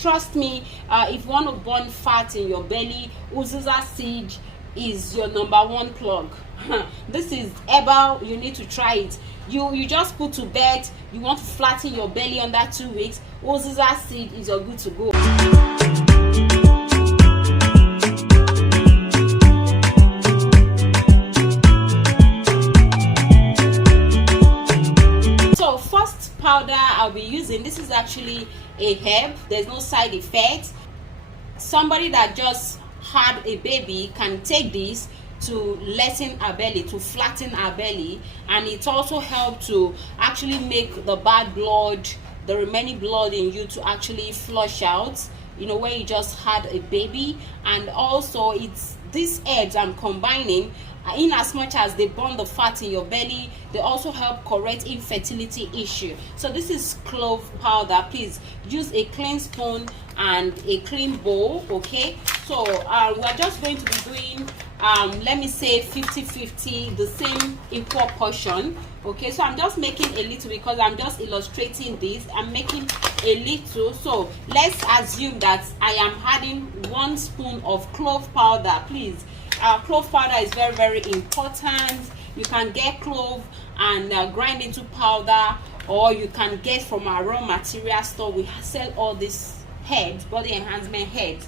Trust me, if you want to burn fat in your belly, uziza seed is your #1 plug. This is herbal. You need to try it. You just put to bed, you want to flatten your belly under 2 weeks, uziza seed is your good to go. So first powder I'll be using, this is actually a herb. There's no side effect. Somebody that just had a baby can take this to lessen our belly, to flatten our belly, and it also helps to actually make the bad blood, the remaining blood in you, to actually flush out, you know, when you just had a baby. And also it's these herbs I'm combining, in as much as they burn the fat in your belly, they also help correct infertility issue. So this is clove powder. Please use a clean spoon and a clean bowl. Okay, so we're just going to be doing let me say 50-50, the same equal portion. Okay, so I'm just making a little because I'm just illustrating this. I'm making a little, so let's assume that I am adding 1 spoon of clove powder. Please, clove powder is very, very important. You can get clove and grind into powder, or you can get from our raw material store. We sell all these herbs, body enhancement herbs.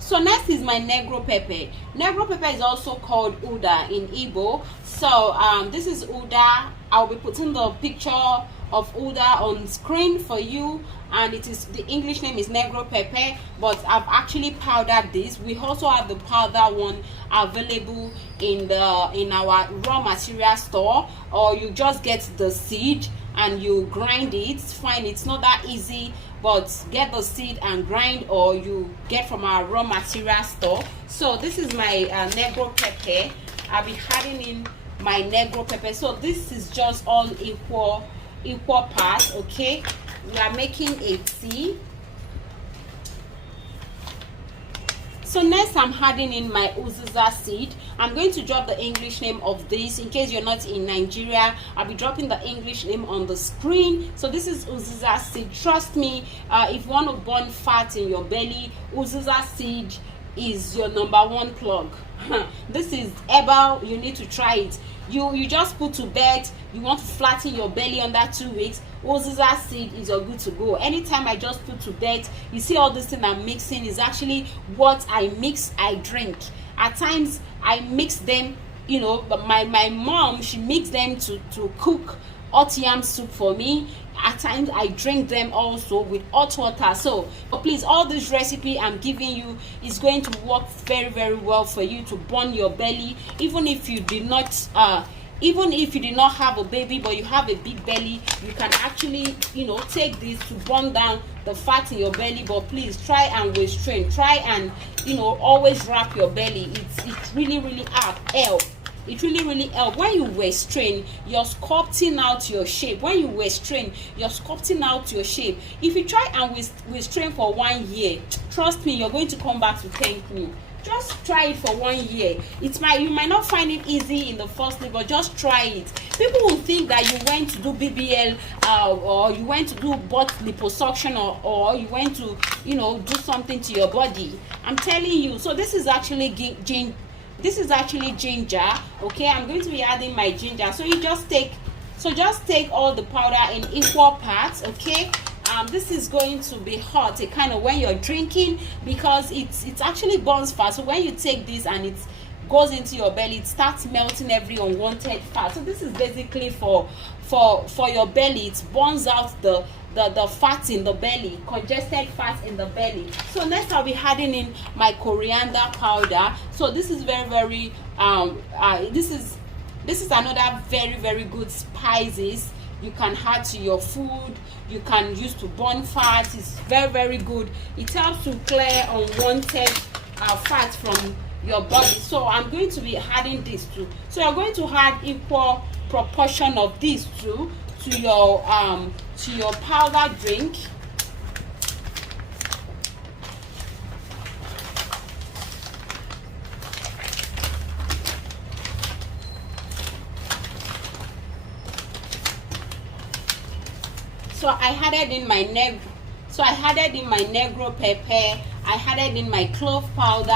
So next is my negro pepper. Negro pepper is also called uda in Igbo. So this is uda. I'll be putting the picture of uda on screen for you, and it is, the English name is negro pepper, but I've actually powdered this. We also have the powder one available in our raw material store, or you just get the seed and you grind it. It's fine, it's not that easy, but get the seed and grind, or you get from our raw material store. So this is my negro pepper. I'll be adding in my negro pepper. So this is just all equal parts. Okay, we are making a tea. So next I'm adding in my uziza seed. I'm going to drop the English name of this in case you're not in Nigeria. I'll be dropping the English name on the screen. So this is uziza seed. Trust me, if you want to burn fat in your belly, uziza seed is your #1 plug. This is herbal. You need to try it. You just put to bed, you want to flatten your belly under 2 weeks, uziza seed is your good to go. Anytime I just put to bed, you see all this thing I'm mixing is actually what I mix, I drink. At times I mix them, you know, but my mom, she mixed them to cook hot yam soup for me. At times I drink them also with hot water. So please, all this recipe I'm giving you is going to work very, very well for you to burn your belly. Even if you did not have a baby but you have a big belly, you can actually, you know, take this to burn down the fat in your belly. But please try and restrain, try and, you know, always wrap your belly. It's really, really help. It really helps. When you restrain, you're sculpting out your shape. When you restrain, you're sculpting out your shape. If you try and restrain for 1 year, trust me, you're going to come back to thank me. Just try it for 1 year. You might not find it easy in the first day, but just try it. People will think that you went to do BBL or you went to do butt liposuction, or you went to, you know, do something to your body. I'm telling you. So this is actually ginger. Okay, I'm going to be adding my ginger. So just take all the powder in equal parts. Okay, this is going to be hot, a kind of when you're drinking, because it actually burns fast. So when you take this and it goes into your belly, it starts melting every unwanted fat. So this is basically for your belly. It burns out the fat in the belly, congested fat in the belly. So next I'll be adding in my coriander powder. So this is very this is another very good spices you can add to your food. You can use to burn fat. It's very good. It helps to clear unwanted fat from your body. So I'm going to be adding this too. So you're going to add equal proportion of these two to your powder drink. So I added in my So I added in my negro pepper, I added in my clove powder,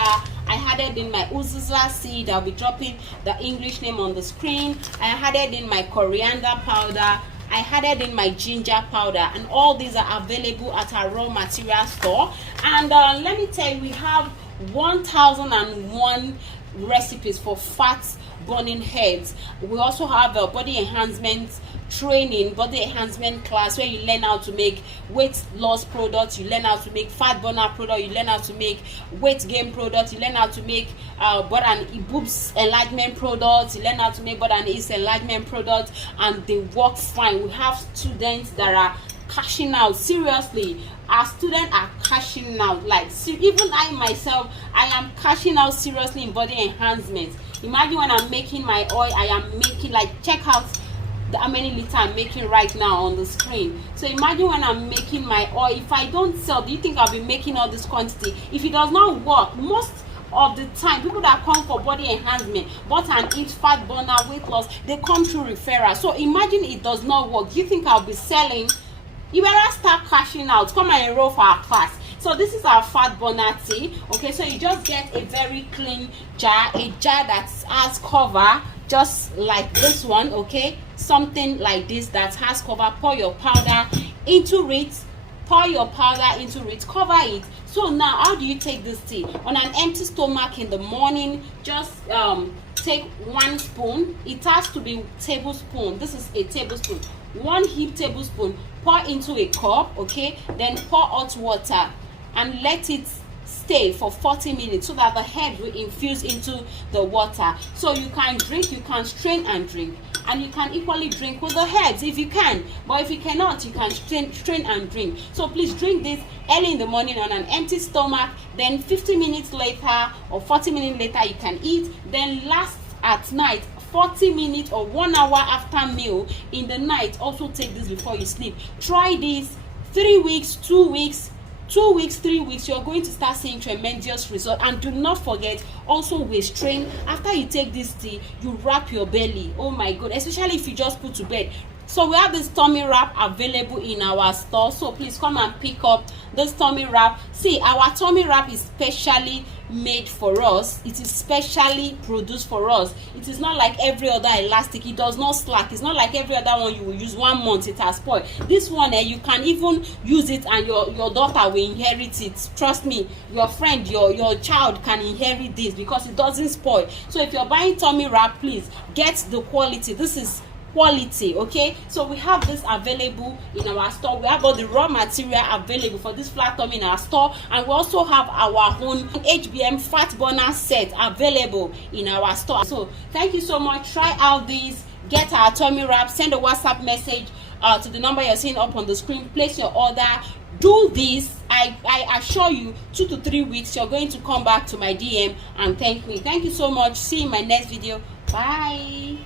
I added in my uziza seed. I'll be dropping the English name on the screen. I added in my coriander powder, I added in my ginger powder, and all these are available at our raw material store. And let me tell you, we have 1001 recipes for fat burning herbs. We also have a body enhancement training, body enhancement class, where you learn how to make weight loss products, you learn how to make fat burner products, you learn how to make weight gain products, you learn how to make butt and boobs enlargement products, you learn how to make butt and ace enlargement products, and they work fine. We have students that are cashing out. Seriously, our students are cashing out. Like, even I myself, I am cashing out seriously in body enhancement. Imagine when I'm making my oil, I am making, like, check out how many liters I'm making right now on the screen. So imagine when I'm making my oil, if I don't sell, do you think I'll be making all this quantity? If it does not work, most of the time people that come for body enhancement, butt and eat, fat burner, weight loss, they come through referral. So imagine it does not work. Do you think I'll be selling? You better start cashing out. Come and enroll for our class. So this is our fat burner tea. Okay, so you just get a very clean jar, a jar that has cover, just like this one. Okay, something like this that has cover. Pour your powder into it, pour your powder into it, cover it. So now, how do you take this tea? On an empty stomach in the morning, just take 1 spoon. It has to be tablespoon. This is a tablespoon. 1 heaped tablespoon. Pour into a cup. Okay, then pour hot water and let it stay for 40 minutes so that the herbs will infuse into the water. So you can drink, you can strain and drink, and you can equally drink with the herbs if you can. But if you cannot, you can strain and drink. So please drink this early in the morning on an empty stomach. Then 50 minutes later or 40 minutes later you can eat. Then last at night, 40 minutes or 1 hour after meal in the night. Also take this before you sleep. Try this 3 weeks, 2 weeks, 2 weeks, 3 weeks. You're going to start seeing tremendous results. And do not forget, also waist train. After you take this tea, you wrap your belly. Oh my god, especially if you just put to bed. So we have this tummy wrap available in our store, so please come and pick up this tummy wrap. See, our tummy wrap is specially made for us. It is specially produced for us. It is not like every other elastic. It does not slack. It's not like every other one you will use 1 month, it has spoiled. This one, you can even use it and your daughter will inherit it. Trust me, your friend, your child can inherit this because it doesn't spoil. So if you're buying tummy wrap, please get the quality. This is quality. Okay, so we have this available in our store. We have all the raw material available for this flat tummy in our store, and we also have our own HBM fat burner set available in our store. So thank you so much. Try out these, get our tummy wrap, send a WhatsApp message to the number you're seeing up on the screen, place your order. Do this. I assure you, 2 to 3 weeks you're going to come back to my DM and thank me. Thank you so much. See you in my next video. Bye.